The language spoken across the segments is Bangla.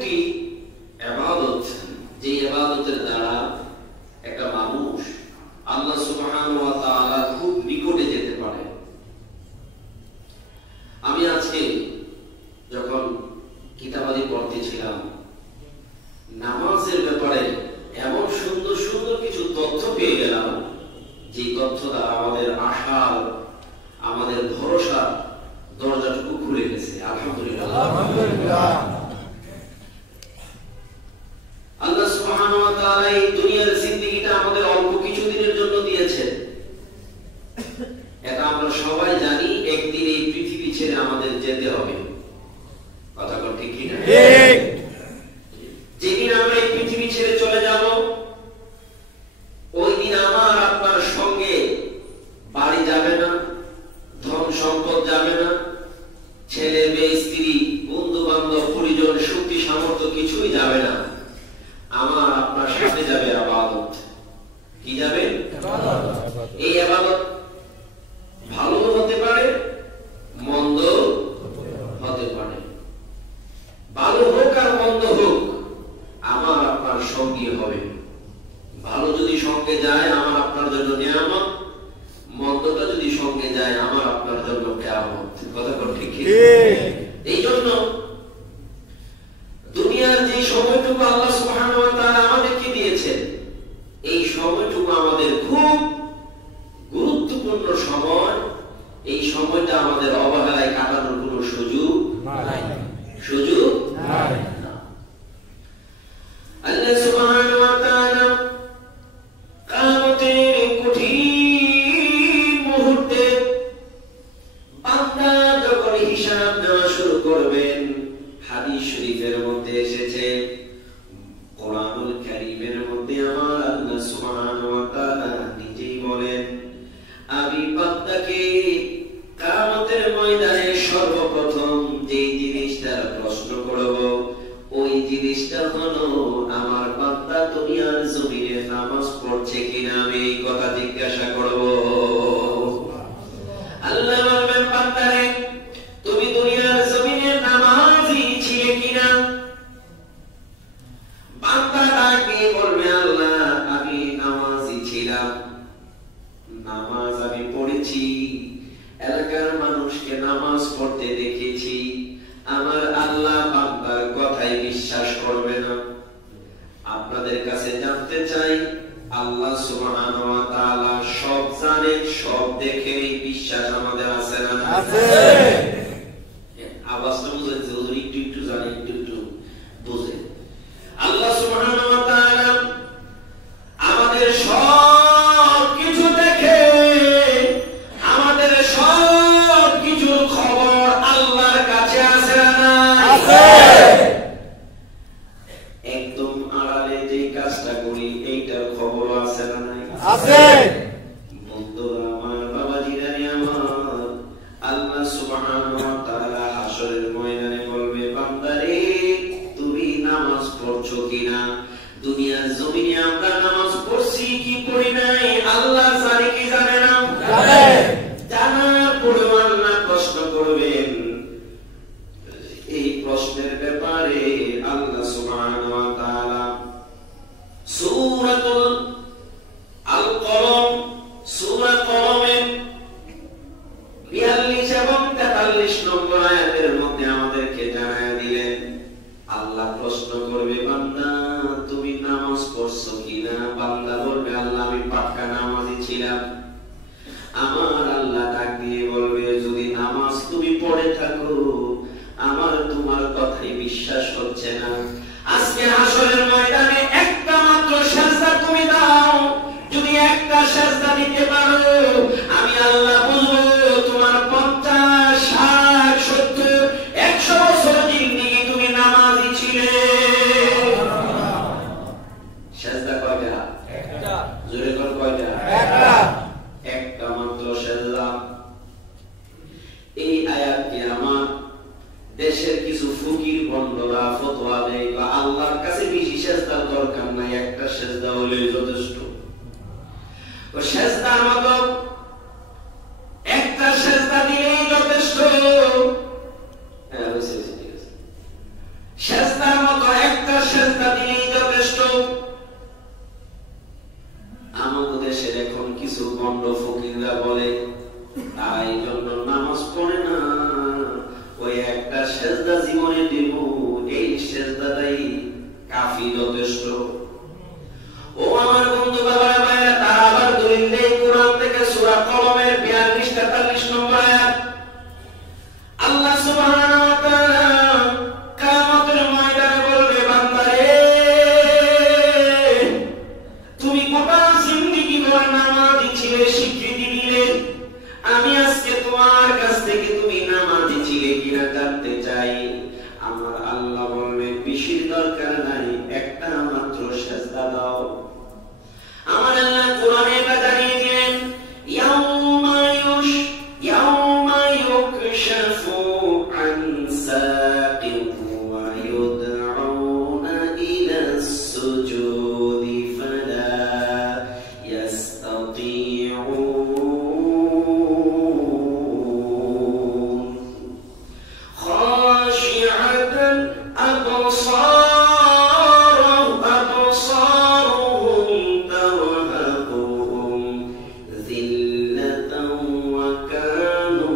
একটি ইবাদত, যে ইবাদতের দ্বারা একটা মানুষ আল্লাহ সুবহানাহু ওয়া তাআলা খুব নিকটে যেতে পারে। আমি আজকে যখন কিতাবাদি পড়তেছিলাম, নামাজের ব্যাপারে এমন সুন্দর সুন্দর কিছু তথ্য পেয়ে গেলাম, যে তথ্য দ্বারা আমাদের আশার, আমাদের ভরসার দরজাটুকু খুলে গেছে। আলহামদুলিল্লাহ। আল্লাহ সুবহানাহু ওয়া তাআলা এই দুনিয়ার জিন্দেগিটা আমাদের অল্প কিছুদিনের জন্য দিয়েছেন। এটা আমরা সবাই জানি, একদিন এই পৃথিবী ছেড়ে আমাদের যেতে হবে। কথা বল ঠিক কি না? ঠিক। যেদিন আমরা এই পৃথিবী ছেড়ে চলে যাব, ওই দিন আমার আপনার সঙ্গে বাড়ি যাবে না, ধন সম্পদ যাবে না, ছেলে মেয়ে স্ত্রী বন্ধু বান্ধব পরিজন শক্তি সামর্থ্য কিছুই যাবে না। আমার আপনার সাথে যাবে ইবাদত। কি যাবে? এই ইবাদত ভালো হতে পারে, মন্দ হতে পারে। ভালো হোক আর মন্দ হোক, আমার আপনার সঙ্গী হবে। ভালো যদি সঙ্গে যায় আমার আপনার জন্য নিয়ামত, মন্দটা যদি সঙ্গে যায় আমার আপনার জন্য কিয়ামত। কথা বল ঠিক কি? এই জন্য দুনিয়ার যে সময়টুকু আল্লাহ সুবহানাহু ওয়া তাআলা আমাদেরকে দিয়েছেন, এই সময়টুকু আমাদের খুব গুরুত্বপূর্ণ সময়। এই সময়টা আমাদের অবহেলায় কাটানোর কোনো সুযোগ নাই। সুযোগ নাই। আল্লাহ সুবহানাহু ওয়া তাআলা কিয়ামতের কঠিন মুহূর্তে বান্দা যখন হিসাব নেওয়া শুরু করবেন, হাদিস শরীফের মধ্যে এসেছে, কোরআনুল কারীমের মধ্যে আমার আল্লাহ সুবহানাহু ওয়া তাআলা নিজেই বলেন, আমি বান্দাকে কিয়ামতের ময়দানে সর্বপ্রথম যে জিনিসটা প্রশ্ন করব, ওই জিনিসটা হলো আমার বান্দা দুনিয়ার জমিনে নামাজ পড়ছে কিনা, আমি এই কথা জিজ্ঞাসা করব। আল্লাহ বলবেন, বান্দারে তুমি দুনিয়ার জমিনে নামাজি ছিলে কিনা? বান্দা ডাক দিয়ে বলবে, আল্লাহ আমি নামাজি ছিলাম, নামাজ আমি পড়েছি, এলাকার মানুষকে নামাজ পড়তে দেখেছি। আমার আল্লাহ বান্দার কথাই বিশ্বাস করবে না। আপনাদের কাছে জানতে চাই, আল্লাহ সুবহানাহু ওয়া তাআলা সব জানেন, সব দেখেন, এই বিশ্বাস আমাদের আছে না? আছে। আওয়াজটা বুঝেছে, হুজুর একটু একটু জানে, একটু একটু বুঝে। আল্লাহ সুবহানাহু ওয়া তাআলা আমাদের সব কিছু দেখে, আমাদের সব কিছুর খবর আল্লাহর কাছে আছে না? আছে। একদম আড়ালে যে কাজটা করি এইটার খবর আছে না? আছে। বন্ধুরা আমার, বাবাজিরা আমার, আল্লাহ সুবহানাহু ওয়া তাআলা হাশরের ময়দানে বলবে, বান্দারে তুমি নামাজ পড়ছো কিনা? দুনিয়ার জমিনে আমরা নামাজ পড়ছি কি পড়ি নাই আল্লাহ জানে কি জানে না? জানে। জানার পরেও আল্লাহ প্রশ্ন করবেন। এই প্রশ্নের ব্যাপারে আল্লাহ সুবহানাহু ওয়া তাআলা সূরাতুল আল কলম, সূরা কলমের 42 এবং 43 নম্বর আয়াতের মধ্যে আমাদেরকে জানায় দিলেন, আল্লাহ প্রশ্ন করবে, বান্দা তুমি নামাজ পড়ছো কিনা? বান্দা বলবে, আল্লাহ আমি পাক্কা নামাজি ছিলাম। আমার আল্লাহ ডাক দিয়ে বলবে, যদি নামাজ তুমি পড়ে থাকো, আমার তোমার কথাই বিশ্বাস হচ্ছে না। আজকে হাশরের ময়দানে একটা মাত্র সিজদা তুমি দাও, যদি একটা সিজদা দিতে পারো, আমি আল্লাহ বুঝবো তোমার 50, 60, 70, 100 বছর জিন্দেগি তুমি নামাজি ছিলে। সিজদা কয়টা? একটা। জোরে কর, কয়টা? একটা। একটা মাত্র সিজদা। এই আয়াতটি আমার দেশের কিছু ফকির বন্ধুরা ফতোয়া দেয়, বা আল্লাহর কাছে বেশি সিজদার দরকার নাই, একটা সিজদা হলেই যথেষ্ট। ও সিজদার মতো একটা সিজদা দিলেই যথেষ্ট। সিজদার মতো জীবনে দেব, এই সেজদাটাই কাফি, যথেষ্ট। ও আমার বন্ধু বাবা ভাইরা, তারা আবার দলিল দেয় কোরআন থেকে সূরা কলমের 42-43 নম্বর আয়াত। আল্লাহ সুবহানাহু ওয়া তাআলা কিয়ামতের ময়দানে বলবে, বান্দারে তুমি গোটা জিন্দেগি ভর নামাজি ছিলে, স্বীকৃতি দিলে, আমি আজকে তোমার কাছ থেকে তুমি নামাজি ছিলে কিনা জানতে চাই। আমার আল্লাহ বলবে, বেশির দরকার নাই, একটা মাত্র সেজদা দাও। আমার আল্লাহ কোরআনে এটা জানিয়ে দিলেন, ইয়াউমা ইউকশাফু আন সাকিন ওয়া ইউদউনা ইলাস সুজুদি ফালা ইয়াসতাতিউন খাশিআতান আবসারুহুম তারহাকুহুম যিল্লাতান ওয়া কানূ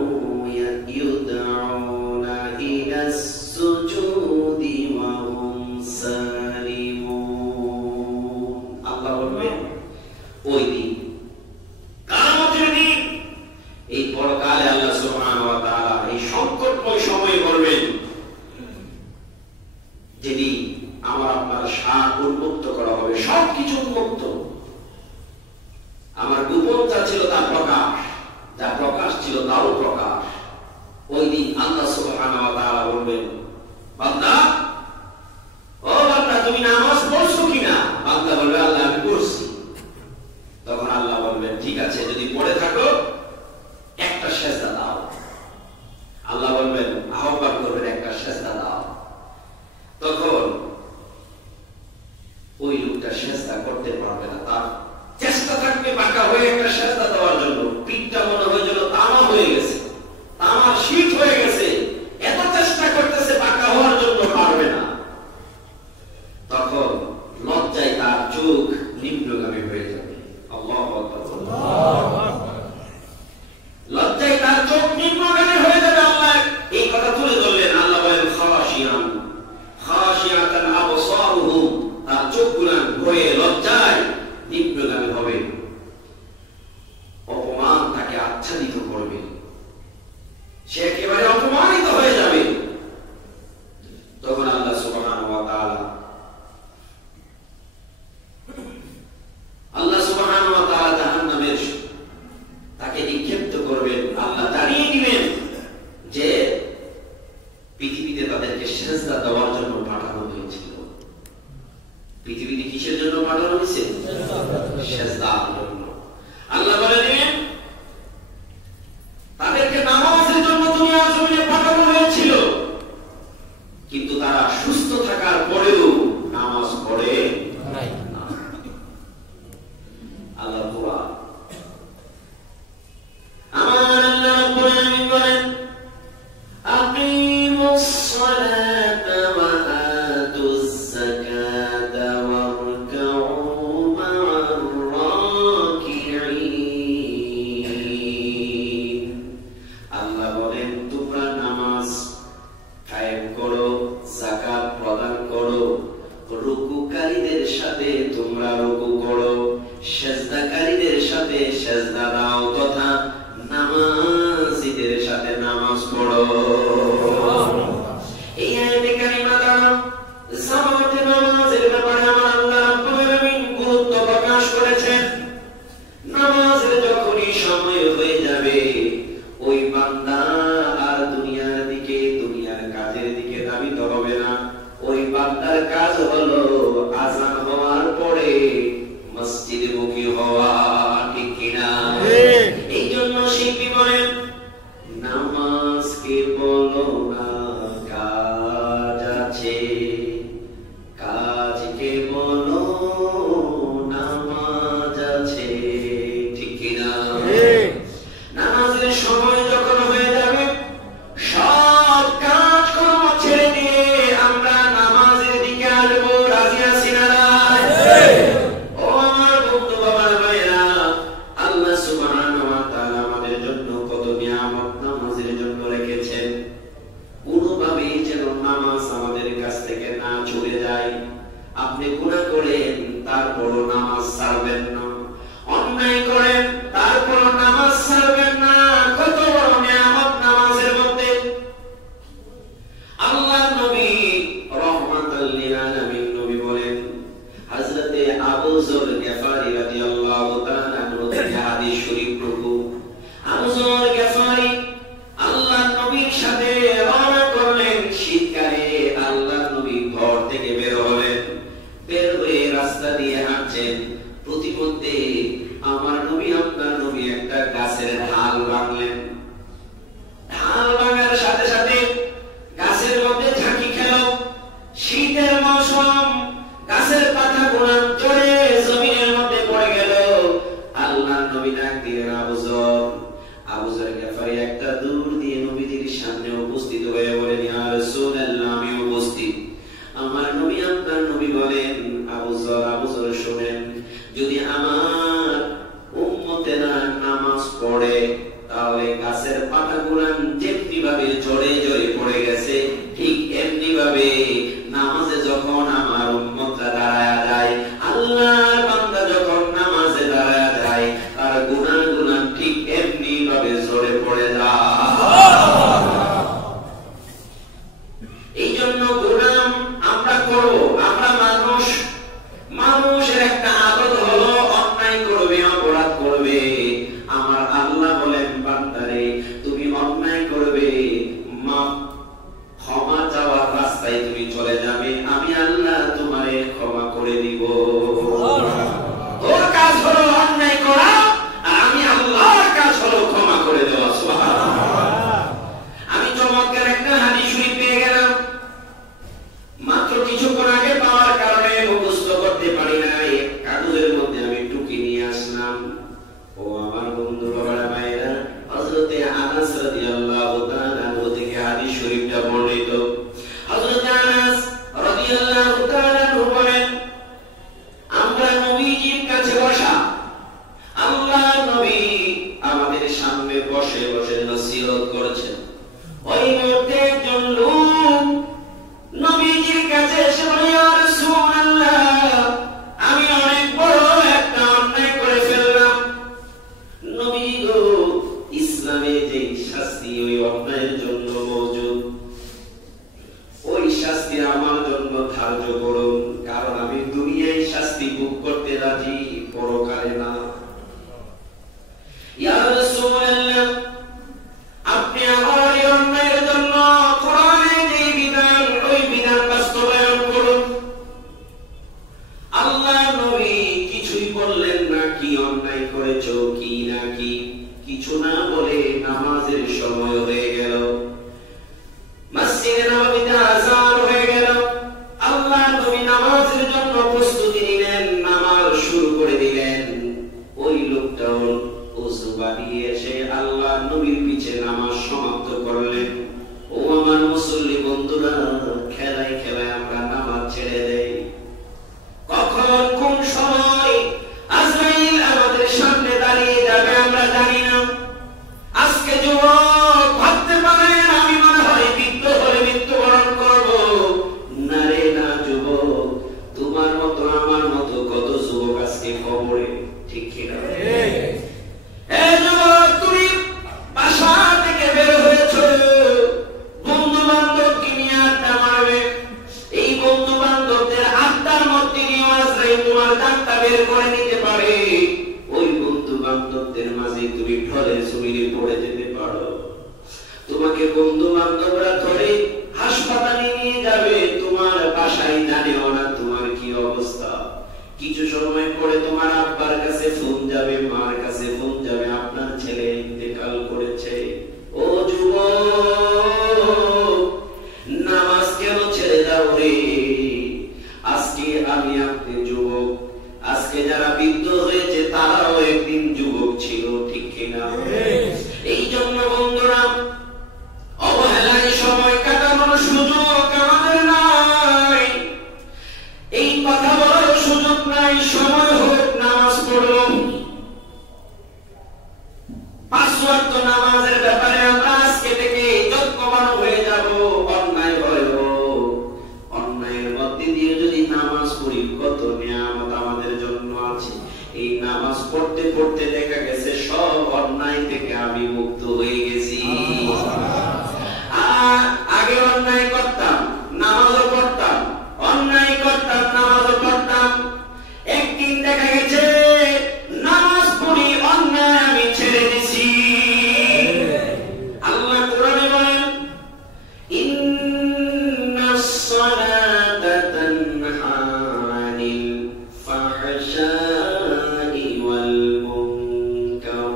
ইউদউনা ইলাস সুজুদি ওয়া হুম সালিমুন। আল্লাহ বলবেন, ওই দিন, কিয়ামতের দিন, এই পরকালে আল্লাহ সুবহানাহু ওয়া তাআলা এই সংকটময় সময়ে বলবেন, যেদিন আমার আপনার শান উন্মুক্ত করা হবে, সবকিছু উন্মুক্ত। আমার গোপন যা ছিল তা প্রকাশ, যা প্রকাশ ছিল তাও প্রকাশ। ওই দিন আল্লাহ সুবহানাহু ওয়া তাআলা বলবেন, বান্দা, ও বান্দা, তুমি নামাজ পড়ছো কিনা? বান্দা বলবে, আল্লাহ আমি পড়ছি। তখন আল্লাহ বলবেন, ঠিক আছে, যদি পড়ে থাকো একটা সেজদা দাও। আল্লাহ বলবেন, আহ্বান করবেন, একটা সেজদা দাও। তখন ওই লোকটা সেজদা করতে পারবে না, তার চেষ্টা থাকবে বাঁকা হয়ে একটা সেজদা দেওয়ার জন্য। পিঠটা মনে হয় যেন তামা হয়ে গেছে, তামার শীত হয়ে গেছে, এত চেষ্টা করতেছে বাঁকা হওয়ার জন্য, পারবে না। তখন লজ্জায় তার চোখ নিম্নগামী হয়ে যাবে। আল্লাহু আকবার। লজ্জায় তার চোখ নিম্নগামী হয়ে যাবে। আল্লাহ এই কথা তুলে ধরলেন। আল্লাহ বলেন, খাশিআতান আবসারুহুম, তার চোখগুলো ভয়ে লজ্জায় নিম্নগামী হবে। অপমান তাকে আচ্ছাদিত করবে, সে একেবারে অপমানিত হয়ে যাবে। তখন আল্লাহ সুবহানাহু ওয়া তাআলা জাহান্নামের তাকে নিক্ষিপ্ত করবেন। আল্লাহ জানিয়ে দিবেন যে পৃথিবীতে তাদেরকে সেজদা দেওয়ার জন্য পাঠানো হয়েছিল। পৃথিবীতে কিসের জন্য পাঠানো হয়েছে? সেজদার জন্য। আল্লাহ বলে দিবেন, তাদেরকে নামাজের জন্য দুনিয়ার জমিনে পাঠানো হয়েছিল, কিন্তু তারা সুস্থ থাকার পরেও নামাজ পড়ে নাই। আল্লাহ কোরআন, আমার আল্লাহ কোরআন বলেন, আকিমুস সালাতা ওয়া আতুজ যাকাতা ওয়ারকাউ মা'আর রাকিঈন। আল্লাহ বলেন, তোমরা নামাজ কায়েম করো, যাকাত প্রদান করো, রুকুকারীদের সাথে তোমরা রুকু করো, সেজদাকারীদের সাথে সেজদা দাও, তথা নামাজীদের সাথে নামাজ পড়ো। এই আয়াতে কারিমা দ্বারা জামাতে নামাজের ব্যাপারে আমার আল্লাহ রাব্বুল আলামিন গুরুত্ব প্রকাশ করেছেন। নামাজের যখনই সময় হয়ে যাবে, ওই বান্দা আর দুনিয়ার দিকে, দুনিয়ার কাজের দিকে ধাবিত হবে না। ওই বান্দার কাজ হলো আযান হওয়ার পরে মসজিদে মুখী হওয়া, ঠিক কিনা? এই জন্য শিল্পী বলেন, নামাজকে বলো না কাজ আছে, কাজকে বলো নামাজ আছে, ঠিক কিনা? নামাজের সময় যখন হয়ে যাবে, সব কাজ কর্ম ছেড়ে দিয়ে আমরা নামাজের দিকে আসবো। রাজি আছি না? ও আমার বন্ধু বাবার ভাইরা, আল্লাহ সুবহানাহু ওয়া তাআলা আমাদের জন্য কত নিয়ামত নামাজের জন্য রেখেছেন। কোনোভাবেই যেন নামাজ আপনি গুনাহ করেন তারপরও নামাজ ছাড়বেন না, অন্যায় করেন তারপরও নামাজ ছাড়বেন না। কত বড় নিয়ামত নামাজের মধ্যে। আল্লাহর নবী রাহমাতুল লিল আলামিন নবী বলেন, হযরতে আবু যর গিফারি রাদিয়াল্লাহু তাআলা আনহু থেকে হাদিস শরীফ প্রভু আবু যর গিফারি আল্লাহর নবীর সাথে রওনা করলেন শীতকালে। আল্লাহর নবী ঘর থেকে বের হলেন, বের হয়ে রাস্তা দিয়ে হাঁটছেন। প্রতিমধ্যে আমার নবী আপনার নবী একটা গাছের ঢাল ভাঙলেন। ঢাল ভাঙার সাথে সাথে গাছের মধ্যে ঝাঁকি খেল। শীতের মৌসুম, গাছের পাতা গুলো চড়ে জমিনের মধ্যে পড়ে গেল। আল্লাহর নবী ডাক দিলেন আবু যর। আবু যর গিফারি একটা দূর দিয়ে নবীজির সামনে উপস্থিত হয়ে বলেন, ইয়া রাসূলুল্লাহ, আমি উপস্থিত। আমার নবী আপনার নবী বলেন, আবু যর শুনেন, যদি আমার উম্মতেরা নামাজ পড়ে তাহলে গাছের পাতাগুলো যেমনি ভাবে জড়ে জড়ে পড়ে গেছে, ঠিক এমনি ভাবে নামাজে যখন আমার উম্মতরা দাঁড়ায় যায়, আল্লাহর বান্দা যখন নামাজে দাঁড়ায় যায়, তার গুনাহগুলো ঠিক এমনি ভাবে জড়ে পড়ে যায়। এই জন্য গুনাহ আমরা করব, আমরা মানুষের একটা আদত হলো অন্যায় করবে, অপরাধ করবে। আমার আল্লাহ বলেন, বান্দারে তুমি অন্যায় করবে, ক্ষমা চাওয়ার রাস্তায় তুমি চলে যাবে, আমি আল্লাহ তোমারে ক্ষমা করে দিব। ওর কাজ হলো অন্যায় করা, আর আমি আল্লাহর কাজ হলো ক্ষমা করে দেওয়া। সুবহানাল্লাহ। আমি চমৎকার একটা হাদিস শরীফ পেয়ে গেলাম, মাত্র কিছুক্ষণ আগে পাওয়ার কারণে মুখস্থ করতে পারি নাই, কাগজের মধ্যে আমি টুকি নিয়ে আসলাম। ও আমার বন্ধু বাবারা ভাইরা, হযরতে আনাস রাদিয়াল্লাহু তাআলা আনহু থেকে হাদিস শরীফটা বর্ণিত। হযরতে আনাস রাদিয়াল্লাহু তাআলা আনহু বলেন, আমরা নবীজির কাছে বসা, আল্লাহর নবী আমাদের সামনে বসে বসে নসিহত করেছেন। ওই মুহূর্তে একজন লোক নবীজির কাছে এসে বলে, ইয়া রাসূলুল্লাহ, আমি অনেক বড় একটা অন্যায় করে ফেললাম। নবী গো, ইসলামে যে শাস্তি ওই অন্যায়ের জন্য মওজুদ, ওই শাস্তি আমার জন্য ধার্য করুন, কারণ আমি দুনিয়ায় শাস্তি ভোগ করতে রাজি, পরকালে না। ইয়া রাসূলুল্লাহ, আপনি আমার এই অন্যায়ের জন্য কোরআনে যে বিধান, ওই বিধান বাস্তবায়ন করুন। আল্লাহ নবী কিছুই বললেন না, কি অন্যায় করেছো, কি না কি, কিছু না বলে নামাজের সময় হয়ে গেল। মসজিদে নববীতে আযান হয়ে গেল। আল্লাহ নবী নামাজের জন্য প্রস্তুতি নিলেন, নামাজ শুরু করে দিলেন। ওই লোকটাও ওযু বানিয়ে এসে আল্লাহ নবীর পিছে নামাজ সমাপ্ত করলেন। ও আমার মুসল্লি বন্ধুরা, খেলায় খেলায় আমরা নামাজ ছেড়ে দেই। কখন কোন সময় আজরাইল আমাদের সামনে দাঁড়িয়ে যাবে আমরা জানি না। আজকে যুবক ভাবতে পারেন, আমি মনে হয় বৃদ্ধ হলে মৃত্যুবরণ করব। না রে না যুবক, তোমার মতো আমার মতো কত যুবক আজকে কবরে, ঠিক কিনা? এই যুবক, তুমি বাসা থেকে বের হয়েছো, বন্ধু বান্ধবকে নিয়ে আড্ডা মারবে। এই বন্ধু বান্ধবদের আড্ডার মধ্যে নিয়ে আজরাইল তোমার জানটা বের করে নিতে পারে। ওই বন্ধু বান্ধবদের মাঝে তুমি ঢলের জমিনে পড়ে যেতে পারো। তোমাকে বন্ধু বান্ধবরা ধরে হাসপাতালে নিয়ে যাবে, তোমার বাসায় জানেও না তোমার কি অবস্থা। কিছু সময় পরে তোমার আব্বার কাছে ফোন যাবে, মার কাছে ফোন যাবে, আপনার ছেলে ইন্তেকাল করেছে। ও যুবক, নামাজ কেন ছেড়ে দাও রে? আজকে আমি আপনি যুবক, আজকে যারা বৃদ্ধ হয়েছে তারাও একদিন যুবক ছিল, ঠিক কিনা? এই জন্য বন্ধুরা, অবহেলায় সময় কাটানোর সুযোগ আমাদের নাই। এই কথা বলার সুযোগ নাই। সময় হোক নামাজ পড়ো। 5 ওয়াক্ত নামাজের ব্যাপারে আমরা আজকে থেকে যত্নবান হয়ে যাব। অন্যায় হলো, অন্যায়ের মধ্যে দিয়ে যদি নামাজ পড়ি পড়তে দেখা গেছে সব অন্যায় থেকে আমি মুক্ত হয়ে গেছি। আগে অন্যায় করতাম, নামাজও পড়তাম, অন্যায় করতাম, নামাজও পড়তাম। একদিন দেখা গেছে নামাজ পড়ি, অন্যায় আমি ছেড়ে দিছি। আল্লাহ কোরআনে বলেন, ইন্নাস সালাতা তানহা আনিল ফাহশাই ওয়াল মুনকার।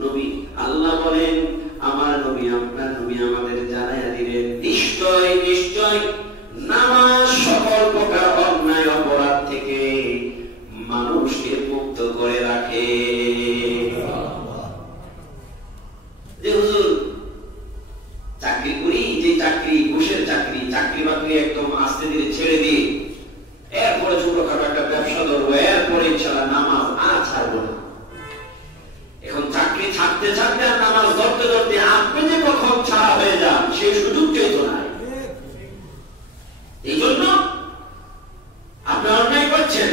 নবী আল্লাহ বলেন, আমার নবী আপনার নবী আমাদের জানায়া দিলেন, নিশ্চয় নিশ্চয় নামাজ সকল প্রকার অন্যায় অপরাধ থেকে মানুষকে মুক্ত করে রাখে। যে হুজুর চাকরি করি, যে চাকরি ঘুষের চাকরি, চাকরি বাকরি একদম আস্তে ধীরে ছেড়ে দিয়ে এরপরে ছোটখাটো একটা ব্যবসা ধরবো, এরপরে ইনশাআল্লাহ নামাজ আর ছাড়বো না। এখন চাকরি ছাড়তে ছাড়তে আর নামাজ ধরতে ধরতে আপনি যে কখন ছাড়া হয়ে যান সেই সুযোগটাই তো নাই। এই জন্য আপনি অন্যায় করছেন,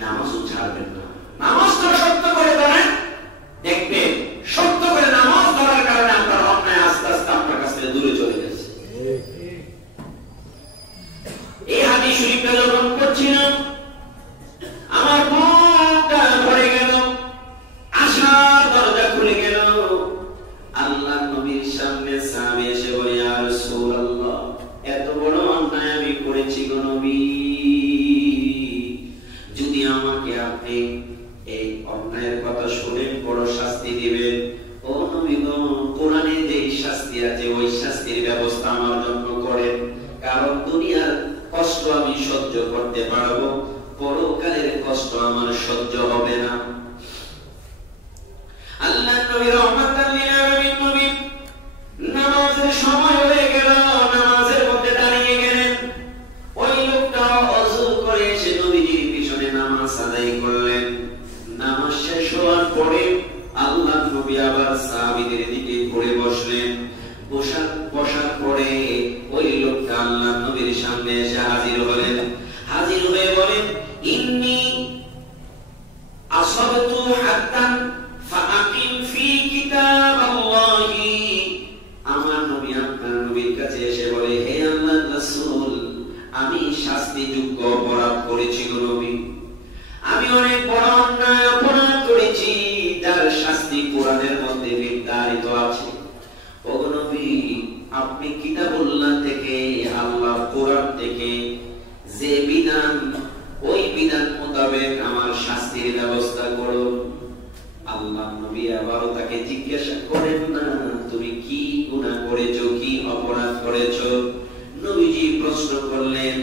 নামাজও ছাড়বেন না। নামাজটা সত্য করে ধরেন, দেখবেন সত্য করে নামাজ ধরার কারণে আপনার অন্যায় আস্তে আস্তে আপনার কাছ থেকে দূরে চলে গেছে। এই হাদিস শরীফটা যখন পড়ছিলাম আমার মনটা ভরে গেল, আশার দরজা খুলে গেল। আল্লাহ নবীর সামনে সাহাবী এসে বলে, ইয়া রাসূলুল্লাহ, এত বড় অন্যায় আমি করেছি গো নবী, যদি আমাকে আপনি এই অন্যায়ের কথা শুনে বড় শাস্তি দিবেন। ও নবী গো, কোরআনে যে শাস্তি আছে ওই শাস্তির ব্যবস্থা আমার জন্য করেন, কারণ দুনিয়ার কষ্ট আমি সহ্য করতে পারবো, পরকালের কষ্ট আমার সহ্য হবে না। আল্লাহ নবী রহমাতাল লিল আলামিন নবী নামাজের সময় হয়ে গেল, নামাজের মধ্যে দাঁড়িয়ে গেলেন। ওই লোকটা ওযু করে এসে নবীজির পিছনে নামাজ আদায় করলেন। নামাজ শেষ হওয়ার পরে আল্লাহ নবী আবার সাহাবীদের দিকে ঘুরে বসলেন। বসার পরে ওই লোকটা আল্লাহ নবীর সামনে এসে হাজির হলেন। হাজির হয়ে বলেন, ইন্নী আসাবতু হাত্তান ফাআকিম ফি কিতাবাল্লাহি। আমার নবী আপনার নবীর কাছে এসে বলে, হে আল্লাহর রাসূল, আমি শাস্তিযোগ্য অপরাধ করেছি গো নবী, আমি অনেক বড় অন্যায় অপরাধ করেছি যার শাস্তি কোরআনের মধ্যে নির্ধারিত আছে। ও নবী, আপনি কিতাবুল্লাহ থেকে, আল্লাহ কোরআন থেকে যে বিধান, ওই বিধান মোতাবেক আমার শাস্তির ব্যবস্থা করুন। আল্লাহ নবী আবারও তাকে জিজ্ঞাসা করেন না, তুমি কি গুনাহ করেছো, কি অপরাধ করেছো? নবীজি প্রশ্ন করলেন,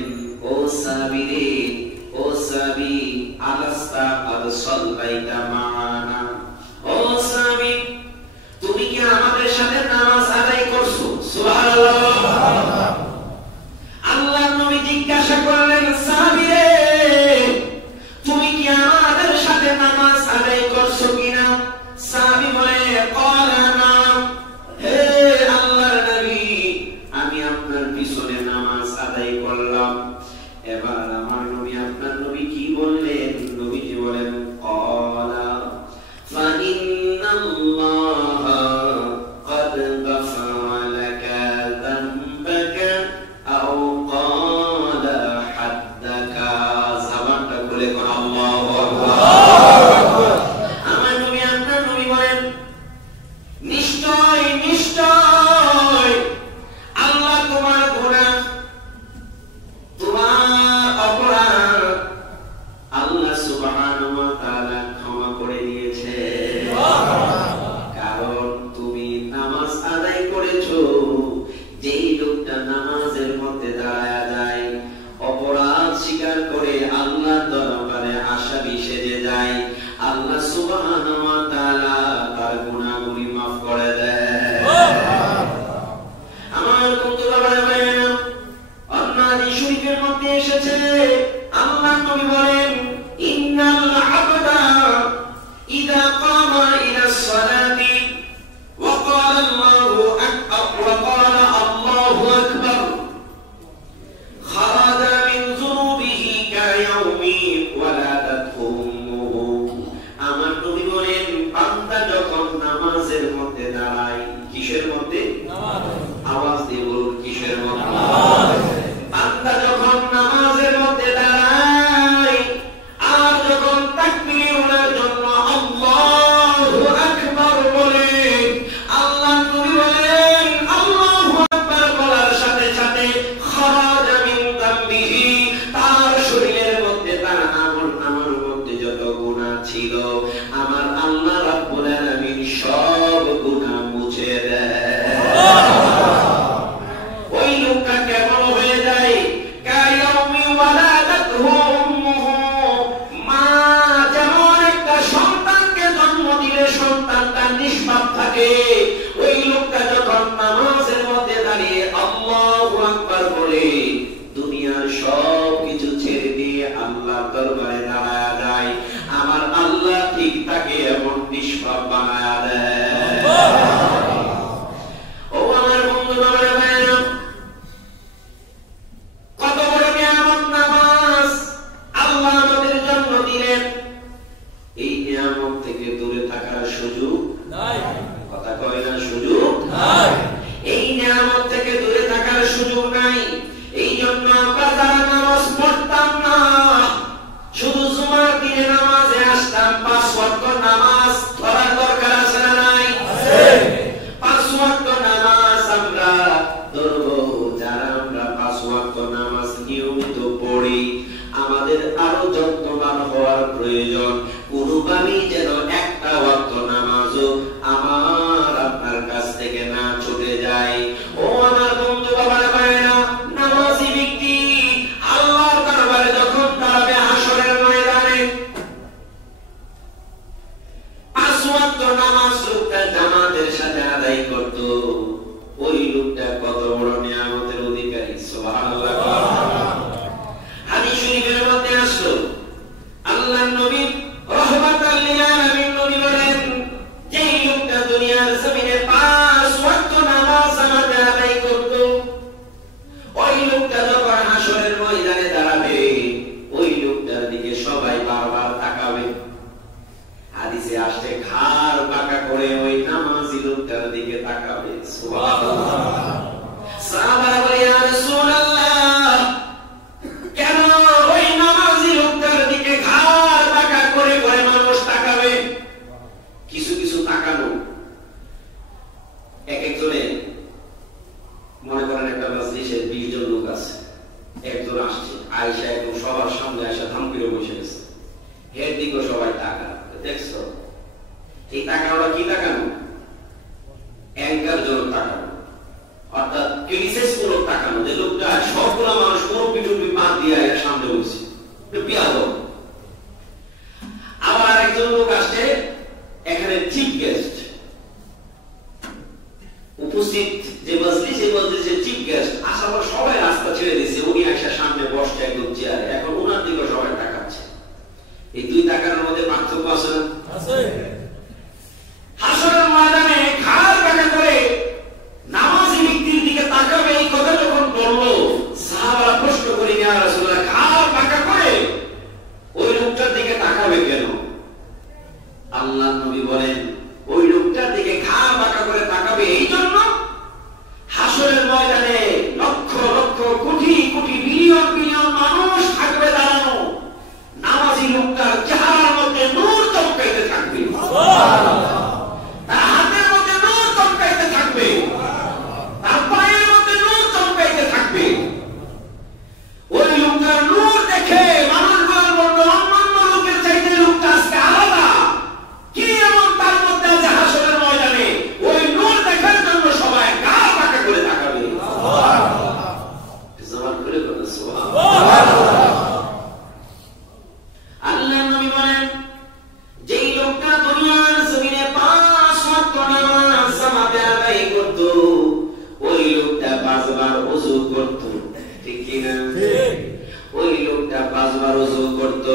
ও সাহাবী রে, ও সাহাবী, আলাস্তা আদ সাল্লাইতা মা'ানা, ও সাহাবী, তুমি কি আমাদের সাথে নামাজ আদায় করছো? সুবহানাল্লাহ। আল্লাহ নবী জিজ্ঞাসা করলেন, সাহাবী রে, তুমি কি আমাদের সাথে নামাজ আদায় করছো কিনা? সাহাবী বলে, ক্বালা নাম, হে আল্লাহর নবী, আমি আপনার পিছনে নামাজ আদায় করলাম। এবার আমার নবী আপনার নবী কি বললেন? নবীজি বলেন, ক্বালা ফা ইন্নাল্লাহা ক্বাদ গাফারা লাকা যামবাকা আও ক্বালা হাদ্দাকা। যাবানটা খুলে কোন আল্লাহু আকবার। আমার নবী আপনার নবী বলেন, নিশ্চয় নিশ্চয় আল্লাহ তোমার গুনাহ, তোমার অপরাধ আল্লাহ সুবহানাহু ওয়া তাআলা ক্ষমা করে দিয়েছে, কারণ তুমি নামাজ আদায় করেছো। যেই লোকটা নামাজের মধ্যে দাঁড়ায়া যায়, অপরাধ স্বীকার করে আল্লাহর দরবারে আসামি সেজে যায়, আল্লাহ সুবহানাহু ওয়া তাআলা তার গুনাহগুলি মাফ করে দেয়। আমার বন্ধুরা, ভাইরা, অন্য হাদিস শরীফের মধ্যে এসেছে, আল্লাহ নবী বলেন, ইন্নাল আবদা ইযা কামা ইলাস সালাতি ওয়া ক্বালা আল্লাহু আকবার ওয়া ক্বালা আল্লাহু আকবার খারাজা মিন যুনুবিহি কায়াউমি ওয়ালাদাতহু উম্মুহু খারাজা মিন যামবিহি, তার শরীরের মধ্যে তার আমল মধ্যে যত গুনাহ ছিল আমার আল্লাহ রাব্বুল আলামিন সব গুনাহ মুছে দেয়। ওই লোকটা কেমন হয়ে যায়? কায়াউমি ওয়ালাদাতহু উম্মুহু, মা যেমন একটা সন্তানকে জন্ম দিলে সন্তানটা নিষ্পাপ থাকে, ওই লোকটা যখন নামাজের মধ্যে দাঁড়িয়ে আল্লাহু আকবার বলে দুনিয়ার সব কিছু ছেড়ে দিয়ে আল্লাহর দরবারে দাঁড়ায় যায়, আমার আল্লাহ ঠিক তাকে এমন নিষ্পাপ বানায়া দেয়। ও আমার বন্ধু বাবারা ভাইরা, কত বড় নিয়ামত নামাজ আল্লাহ আমাদের জন্য দিলেন। এই নিয়ামত থেকে দূরে থাকার সুযোগ নাই। কথা কয় না, সুযোগ নাই। এই নিয়ামত থেকে দূরে থাকার সুযোগ নাই। এই জন্য আমরা যারা নামাজ পড়তাম না, শুধু জুমার দিনে নামাজে আসতাম, 5 ওয়াক্ত নামাজ পড়ার দরকার আছে না নাই? আছে। 5 ওয়াক্ত নামাজ আমরা ধরব। যারা আমরা 5 ওয়াক্ত নামাজ নিয়মিত পড়ি, আমাদের আরো যত্নবান হওয়ার প্রয়োজন। কোনোভাবেই যেন একটা ওয়াক্ত নামাজও আমার আপনার কাছ থেকে না ছুটে যায়। ও আমার বন্ধু বাবারা ভাইরা, নামাজি ব্যক্তি আল্লাহর দরবারে যখন দাঁড়াবে হাসরের ময়দানে, 5 ওয়াক্ত নামাজ লোকটা জামাতের সাথে আদায় করত, ওই লোকটা কত বড় নিয়ামতের অধিকারী। সুবহানাল্লাহ। হাদিস শরীফের মধ্যে আসলো, আল্লাহর নবী রাহমাতাল লিল আলামিন নবী বলেন, যেই লোকটা দুনিয়ার জমিনে 5 ওয়াক্ত নামাজ আদায় করত, ওই লোকটা যখন হাসরের ময়দানে দাঁড়াবে, ওই লোকটার দিকে সবাই বারবার তাকাবে। হাদিসে আসছে ঘাড় বাঁকা করে ওই নামাজি লোকটার দিকে তাকাবে। সুবহানাল্লাহ। সাহাবারা বলে, ইয়া রাসূলুল্লাহ, কেন ওই নামাজি লোকটার দিকে ঘাড় বাঁকা করে করে মানুষ তাকাবে? কিছু কিছু তাকানো, এক একজনে মনে করেন একটা মজলিসে 20 জন লোক আছে, একজন আসছে, আয়েশা একদম সবার সামনে এসে ধাম করে বসে গেছে, এর দিকে সবাই তাকা। দেখছো এই তাকানোটা কি তাকানো? অ্যাঙ্কার জন্য তাকানো, অর্থাৎ ক্রিসিস গুলো তাকানো, যে লোকটা সবগুলো মানুষ মুরব্বি টুপি পা দিয়ে এর সামনে বসে পিয়াদব। আবার একজন লোক আসছে, এখানে চিফ গেস্ট উপস্থিত, যে মজলিস এই মজলিসের চিফ গেস্ট আসার পর সবাই রাস্তা ছেড়ে দিয়েছে, উনি একসাথে সামনে বসছে একদম চেয়ারে, এখন ওনার দিকে সবাই তাকাচ্ছে। এই দুই তাকানোর মধ্যে পার্থক্য আছে না? আছে। হাসরের ময়দানে ঘাড় বাঁকা করে নামাজি ব্যক্তির দিকে তাকাবে, এই কথা যখন বললো, সাহাবারা প্রশ্ন করে, ইয়া রাসূলুল্লাহ, ঘাড় বাঁকা করে ওই লোকটার দিকে তাকাবে কেন? আল্লাহর নবী বলেন, ওই লোকটার দিকে ঘাড় বাঁকা করে তাকাবে এই জন্য, হাসরের ময়দানে লক্ষ লক্ষ কোটি কোটি বিলিয়ন বিলিয়ন মানুষ থাকবে দাঁড়ানো, নামাজি লোকটার চেহারার মধ্যে নূর চমকাইতে থাকবে, তার হাতের মধ্যে নূর চমকাইতে থাকবে, তার পায়ের মধ্যে নূর চমকাইতে থাকবে। ওই লোকটার নূর দেখে মানুষ বলবে, অন্যান্য লোকের চাইতে লোকটা আজকে আলাদা, কি এমন তার মধ্যে আছে হাসরের ময়দানে? ওই নূর দেখার জন্য সবাই গাল বাঁকা করে তাকাবে। জবান খুলে বলেন সুবহানাল্লাহ। আল্লাহর নবী বলেন, যেই লোকটা দুনিয়ার জমিনে 5 ওয়াক্ত নামাজ জামাতে আদায় করত, ওই লোকটা 5 বার ওযু করত, ঠিক কি না? ওই লোকটা 5 বার ওযু করত,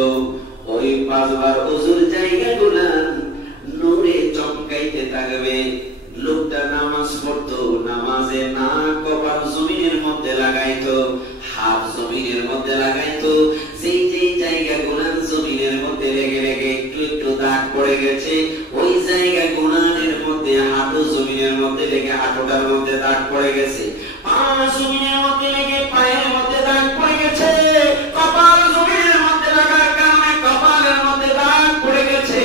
ওই 5 বার ওযুর জায়গাগুলো নূরে চমকাইতে থাকবে। লোকটা নামাজ পড়তো, নামাজে না কপাল জমিনের মধ্যে লাগাইতো, হাত জমিনের মধ্যে লাগাইতো, যেই যেই জায়গাগুলো জমিনের মধ্যে লেগে লেগে একটু একটু দাগ পড়ে গেছে, ওই জায়গা গুনানের মধ্যে হাঁটু জমিনের মধ্যে লেগে হাঁটুটার মধ্যে দাগ পড়ে গেছে, পা জমিনের মধ্যে লেগে পায়ের মধ্যে দাগ পড়ে গেছে, কপাল জমিনের মধ্যে লাগার কারণে কপালের মধ্যে দাগ পড়ে গেছে।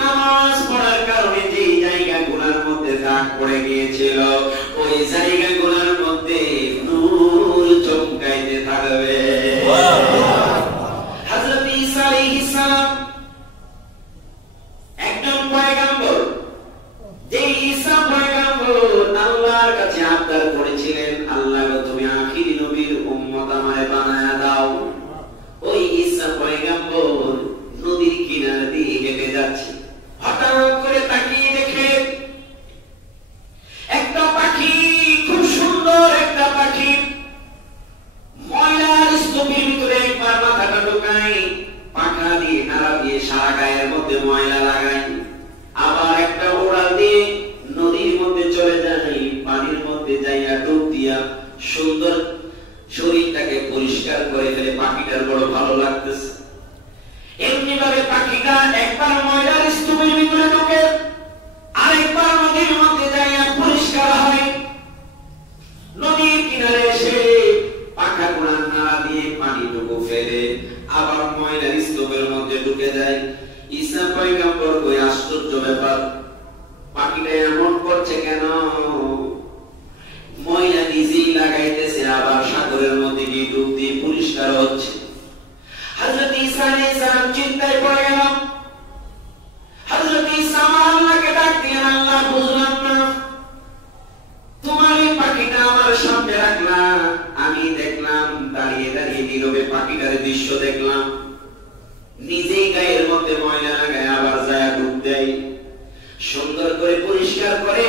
নামাজ পড়ার কারণে যেই জায়গা গুনার মধ্যে দাগ পড়ে গিয়েছিল, ওই জায়গা গুনার মধ্যে নূর চমকে ফেলবে। হযরত ঈসা আলাইহিস সালাম একজন পয়গম্বর, যে ঈসা পয়গম্বর আল্লাহর কাছে আবদার করেছিলেন, আল্লাহ গো তুমি আখিরি নবীর উম্মত আমায় বানায়া দাও। ওই ঈসা পয়গম্বর নদীর কিনারে দিয়ে হেঁটে যাচ্ছে, হঠাৎ করে তাকিয়ে দেখে একটা পাখি, খুব সুন্দর একটা পাখি, ময়লার স্তূপের ভিতরে একবার মাথাটা ঢোকায়, পাখা দিয়ে নাড়া দিয়ে সারা গায়ের মধ্যে ময়লা লাগায়, আবার একটা ওড়াল দিয়ে নদীর মধ্যে চলে যায়, পানির মধ্যে যাইয়া ডুব দিয়া সুন্দর শরীরটাকে পরিষ্কার করে ফেলে। পাখিটার বড় ভালো লাগতেছে। এমনি ভাবে পাখিটা একবার ময়লার স্তূপের ভিতরে ঢোকে, আরেকবার নদীর মধ্যে যাইয়া পরিষ্কার হয়। নদীর কিনারে এসে পাখা গুড়ান নাড়া দিয়ে পানিটুকু ফেলে আবার ময়লার স্তূপের মধ্যে ঢুকে যায়। ঈসা পয়গম্বর কই আশ্চর্য ব্যাপার, পাখিটা এমন করছে কেন? ময়লা নিজেই লাগাইতেছে, আবার সাগরের মধ্যে গিয়ে ডুব দিয়ে পরিষ্কার হচ্ছে। হযরত ঈসা আলাইহিস সালাম চিন্তায় পড়ে গেল। হযরত ঈসা আল্লাহকে ডাক দিলেন, আল্লাহ বুঝলাম না, তোমার এই পাখিটা আমার সামনে রাখলাম, আমি দেখলাম দাঁড়িয়ে দাঁড়িয়ে নীরবে পাখিটার দৃশ্য দেখলাম, নিজেই গায়ের মধ্যে ময়লা লাগায় আবার যায় ডুব দেয়, সুন্দর করে পরিষ্কার করে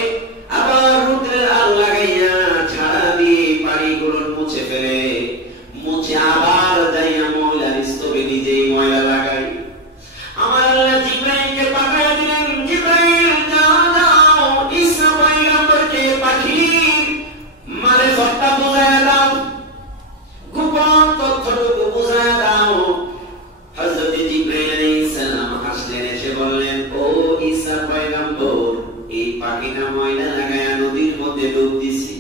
আবার রুদ্রের আলো লাগাইয়া ঝাড়া দিয়ে পানিগুলো মুছে ফেলে, মুছে আবার যাইয়া ময়লার স্তূপে নিজেই ময়লা লাগায়। আমার আল্লাহ জিবরাইলকে পাঠিয়ে দিলেন, জিবরাইল যাও যাও ঈসা পয়গম্বরকে পাখির মারিফতটা বুঝায়া দাও, গোপন তথ্যটুকু বুঝায়া দাও। হযরত জিবরাইল আলাইহিস সালাম আসলেন, এসে বললেন, ও ঈসা পয়গম্বর, এই পাখিটা ময়লা লাগায়া নদীর মধ্যে ডুব দিছি,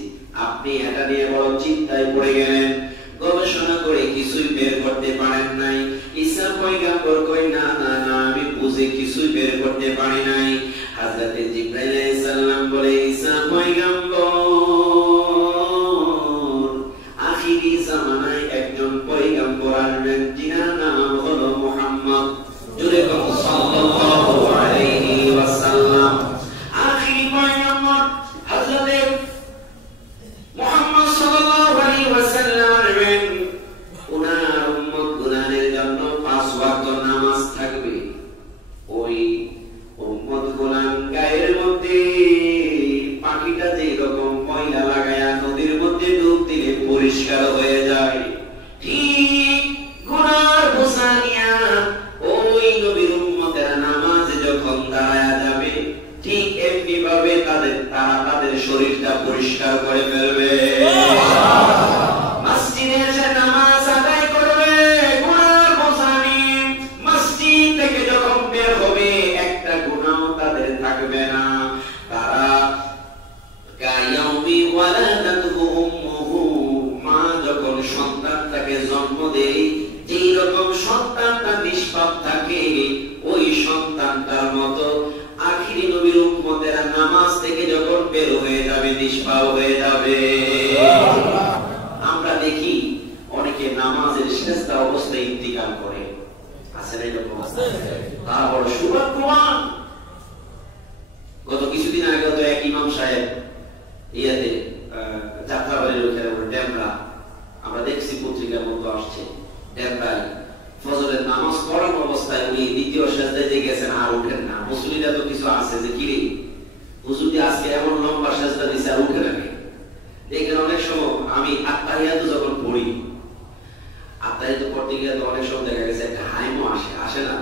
আপনি এটা নিয়ে বড় চিন্তায় পড়ে গেলেন, গবেষণা করে কিছুই বের করতে পারেন নাই। ঈসা পয়গম্বর কই না না না, আমি বুঝে কিছুই বের করতে পারি নাই। হযরত জিবরাইল আলাইহিস সালাম বলে, ঈসা পয়গম্বর, আখিরি জামানায় একজন পয়গম্বর আসবেন, যিনার নাম হলো মুহাম্মদ। জোরে বলুন সাল্লাল্লাহু আলাইহি ওয়াসাল্লাম। আখিরি পয়গম্বর হযরত মুহাম্মদ সাল্লাল্লাহু আলাইহি ওয়াসাল্লাম আসবেন। ওনার উম্মত গুনাহের জন্য 5 ওয়াক্ত নামাজ থাকবে। ওই উম্মত গুনাহ গায়ের মধ্যে পাখিটা যে রকম ময়লা লাগায়া নদীর মধ্যে ডুব দিলে পরিষ্কার হয়ে যায়, ঠিক গুনার বোঝা নিয়া ওই নবীর উম্মতেরা নামাজে যখন দাঁড়ায়া যাবে, ঠিক এমনি ভাবে তারা তাদের শরীরটা পরিষ্কার করে ফেলবে। মসজিদে এসে নামাজ আদায় করবে, গুনার বোঝা নিয়ে মসজিদ থেকে যখন বের হবে একটা গুনাহ তাদের থাকবে না। তারা কায়াউমি ওয়ালাদাতহু উম্মুহু, মা যখন সন্তানটাকে জন্ম দেয়, যেই রকম সন্তানটা নিষ্পাপ থাকে, ওই সন্তানটার মতো আখিরি নবীর উম্মতেরা নামাজ থেকে যখন বের হয়ে যাবে নিষ্পাপ হয়ে যাবে। আমরা দেখি অনেকে নামাজের শেষদা অবস্থায় ইন্তিকাল করে, আছে না এরকম? তারা বড় সৌভাগ্যবান। গত কিছুদিন আগে তো এক ইমাম সাহেব ইয়াতে যাত্রাবাড়ির ওখানে ড্যামরা, আমরা দেখছি পত্রিকার মতো আসছে, ড্যামরায় ফজরের নামাজ পড়ানো অবস্থায় উনি দ্বিতীয় সেজদায় যে গেছেন আর উঠেন না। মুসলিমরা তো কিছু আছে যে কিরে হুজুর দিয়ে আজকে এমন লম্বা সেজদা দিছে আর উঠে না। দেখেন অনেক সময় আমি আত্তাহিয়াতু যখন পড়ি, আত্তাহিয়াতু পড়তে গিয়ে তো অনেক সময় দেখা গেছে একটা হাইমও আসে না।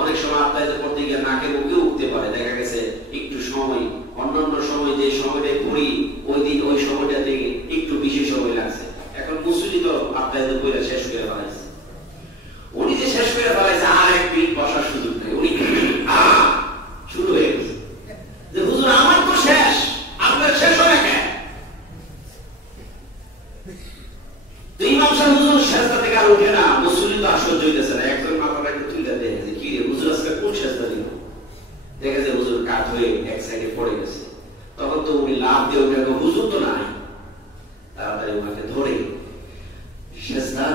অনেক সময় আত্তাহিয়াতু পড়তে গিয়ে নাকে মুখে উঠতে পারে, দেখা গেছে একটু সময়, অন্যান্য সময় যে সময়টাই পড়ি ওই দিন ওই সময়টা থেকে একটু বেশি সময় লাগছে। এখন মুসলিম তো আত্তাহিয়াতু পড়ে শেষ করে ফেলাইছে, উনি যে শেষ করে ফেলাইছে আর এক মিনিট বসার সুযোগ নেই, উনি শুরু হয়ে গেছে যে হুজুর আমার তো শেষ, আপনার শেষ হবে কেন? ইমাম সাহেব হুজুর সেজদা থেকে আর উঠে না, মুসলিম তো আশ্চর্য হইতেছে না। একজন মাথাটা একটু তুলে দেয় যে কি রে হুজুর আজকে কোন সেজদা দিল, দেখে যে হুজুর কাত হয়ে এক সাইডে পড়ে গেছে। তখন তো উনি লাভ দিয়ে উঠে, হুজুর তো নাই, তাড়াতাড়ি ওনাকে ধরে সেজদা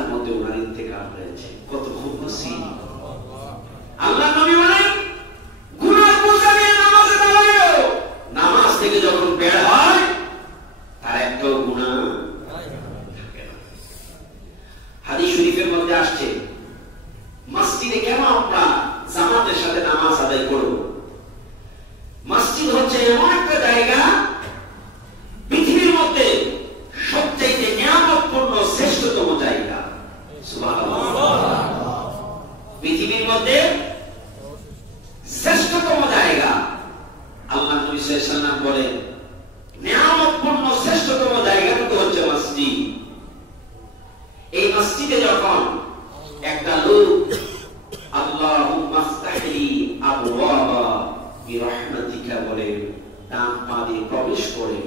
হাদিস শরীফের মধ্যে আসছে মসজিদে কেন আমরা জামাতের সাথে নামাজ আদায় করব? মসজিদ হচ্ছে এমন একটা জায়গা পৃথিবীর মধ্যে সবচাইতে নিয়ামতপূর্ণ শ্রেষ্ঠতম জায়গা। সুবহানাল্লাহ। পৃথিবীর মধ্যে শ্রেষ্ঠতম জায়গা। আল্লাহ নবী সাল্লাল্লাহু আলাইহি ওয়াসাল্লাম বলেন নিয়ামতপূর্ণ শ্রেষ্ঠতম জায়গাটুকু হচ্ছে মসজিদ। এই মসজিদে যখন একটা লোক আল্লাহুম্মা ফতাহলি আবওয়াবা বিরহমাতিকা বলে ডান পা দিয়ে প্রবেশ করে,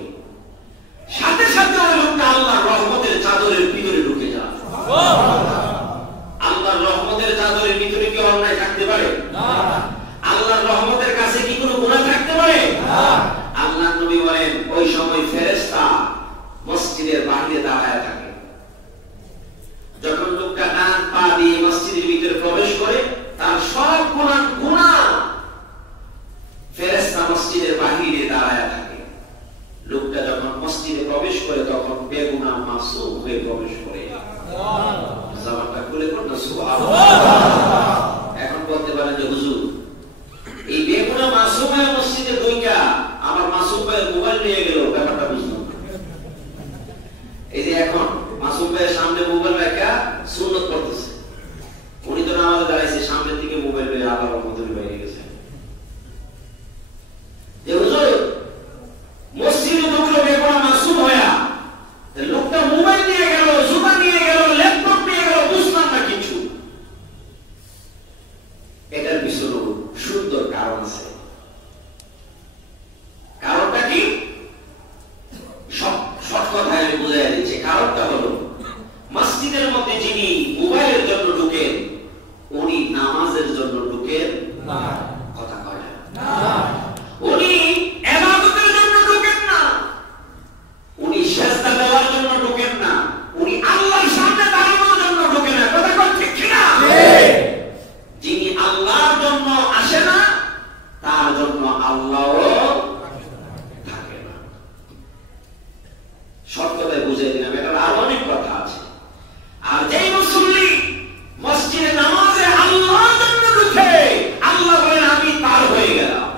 সাথে সাথে ওই লোকটা আল্লাহর রহমতের চাদরের ভিতরে ঢুকে যায়। আল্লাহর রহমতের চাদরের ভিতরে কি অন্যায় থাকতে পারে? না। আল্লাহর রহমতের কাছে কি কোনো গুনাহ থাকতে পারে? না। আল্লাহ নবী বলেন ওই সময় ফেরেশতা মসজিদের বাইরে দাঁড়ায় থাকে। যখন লোকটা ডান পা দিয়ে মসজিদের ভিতরে প্রবেশ করে তার সব গুনাহ ফেরেশতা মসজিদের বাইরে দাঁড়ায় থাকে। লোকটা যখন মসজিদে প্রবেশ করে তখন বেগুনাহ মাসুম হয়ে প্রবেশ করে। জামাটা খুলে কোন সুবহানাল্লাহ। এখন বলতে পারেন যে হুজুর এই বেগুনাহ মাসুম হয়ে মসজিদে ঢুকা আমার মাসুম ভাইয়ের মোবাইল নিয়ে গেল, ব্যাপারটা বুঝলাম না। এই যে এখন মাসুম ভাইয়ের সামনে মোবাইল রাখা সুন্নাত করতেছে, উনি তো নামাজে দাঁড়াইছে, সামনের দিকে মোবাইল বের আল্লাহর রহমতের বাইরে গেছে। যে হুজুর মসজিদে ঢুকলো বেগুনাহ মাসুম হয়া, লোকটা মোবাইল নিয়ে গেল, জুতা নিয়ে গেল, ল্যাপটপ নিয়ে গেল, বুঝলাম না কিছু। এটার পিছনে সুন্দর কারণ আছে। কারণটা কি? সব কথায় আমি বুঝাই দিচ্ছি। কারণটা হলো মসজিদের মধ্যে যিনি মোবাইলের জন্য ঢুকেন উনি নামাজের জন্য ঢুকেন না। কথা কয় না। উনি ইবাদতের জন্য ঢুকেন না, উনি সিজদা দেওয়ার জন্য ঢুকেন না, উনি আল্লাহর সামনে দাঁড়ানোর জন্য ঢুকেন না। কথা কয় ঠিক কি না? যিনি আল্লাহর জন্য আসে না তার জন্য আল্লাহও থাকে না। সব কথায় বুঝিয়ে দিলাম, এটার আরো অনেক কথা আছে। আর যেই মুসল্লি মসজিদে নামাজে আল্লাহর জন্য ঢুকে আল্লাহ বলেন আমি পার হয়ে গেলাম।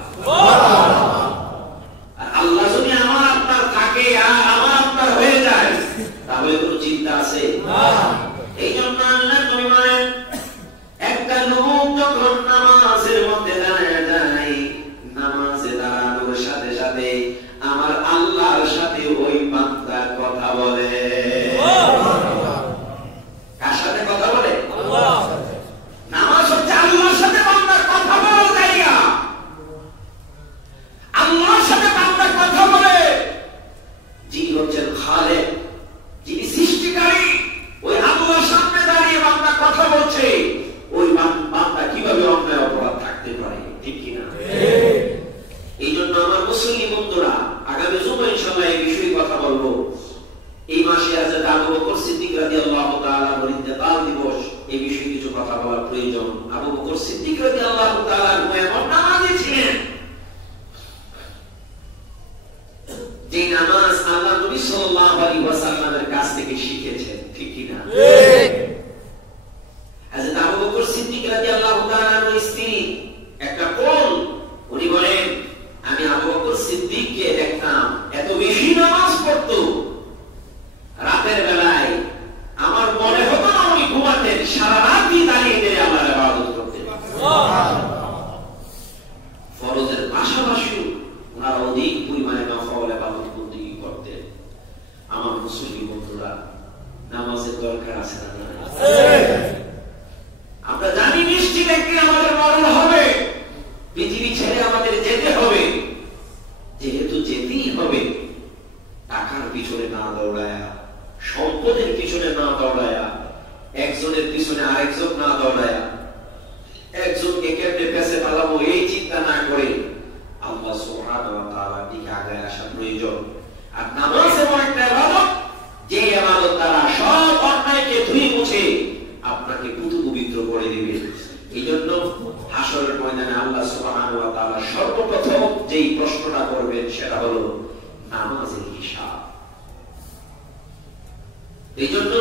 আর আল্লাহ যদি আমার আপনার থাকে আর আমার আপনার হয়ে যায় তাহলে কোনো চিন্তা আছে না। এই জন্য আল্লাহ নবী বলেন একটা লোক যখন নামাজের মধ্যে দাঁড়ায় যায়, নামাজে দাঁড়ানোর সাথে সাথে আমার আল্লাহর সাথে ওই বান্দা কথা বলে। কার সাথে কথা বলে? আল্লাহর সাথে। নামাজ হচ্ছে আল্লাহর সাথে বান্দার কথা বলার জায়গা। আল্লাহর সাথে বান্দা কথা বলে, যিনি হচ্ছেন খালেক, যিনি সৃষ্টিকারী, ওই আল্লাহর সামনে দাঁড়িয়ে বান্দা কথা বলছে। ওই বান্দা কিভাবে অন্যায় অপরাধ থাকতে পারে? ঠিক কিনা? এই জন্য আমার মুসলিম বন্ধুরা আগামী জুমা ইনশাআল্লাহ এই বিষয়ে কথা বলবো। এই মাসে হযরত আবু বকর সিদ্দিক রাদিয়াল্লাহু তাআলা এর ইন্তেকাল দিবস, এই বিষয়ে কিছু কথা বলার প্রয়োজন। আবু বকর সিদ্দিক রাদিয়াল্লাহু তাআলা এমন নামাজি ছিলেন যে নামাজ আল্লাহ নবী সাল্লাল্লাহু আলাইহি ওয়াসাল্লামের কাছ থেকে শিখেছেন। ঠিক কিনা? ঠিক। হযরত আবু বকর সিদ্দিক রাদিয়াল্লাহু তাআলার স্ত্রী একটা কোন, উনি বলেন আমি আবু বকর সিদ্দিককে দেখতাম এত বেশি নামাজ পড়তো, রাতের বেলায় আমার মনে হতো না উনি ঘুমাতেন, সারা রাতই দাঁড়িয়ে দাঁড়িয়ে আল্লাহর ইবাদত করতেন। ফরজের পাশাপাশি ওনারা অধিক পরিমাণে নফল ইবাদত বন্দেগী করতেন। আমার মুসলিম বন্ধুরা নামাজের দরকার আছে না? আমরা জানি নিশ্চিত একদিন আমাদের মরণ হবে, পৃথিবী ছেড়ে আমাদের যেতে হবে। যেহেতু যেতেই হবে, টাকার পিছনে না দৌড়ায়া, সম্পদের পিছনে না দৌড়ায়া, একজনের পিছনে আরেকজন না দৌড়ায়া, একজনকে কেমনে পেছে পালাবো এই চিন্তা না করে আল্লাহ সুবহানাহু ওয়া তাআলার দিকে আগায় আসা প্রয়োজন। আর নামাজ এমন একটা ইবাদত যে ইবাদত দ্বারা সব অন্যায়কে ধুয়ে মুছে আপনাকে পুতু পবিত্র করে দিবে। এই জন্য হাসরের ময়দানে আল্লাহ সুবহানাহু ওয়া তাআলা সর্বপ্রথম যেই প্রশ্নটা করবেন সেটা হলো নামাজের হিসাব। এই জন্য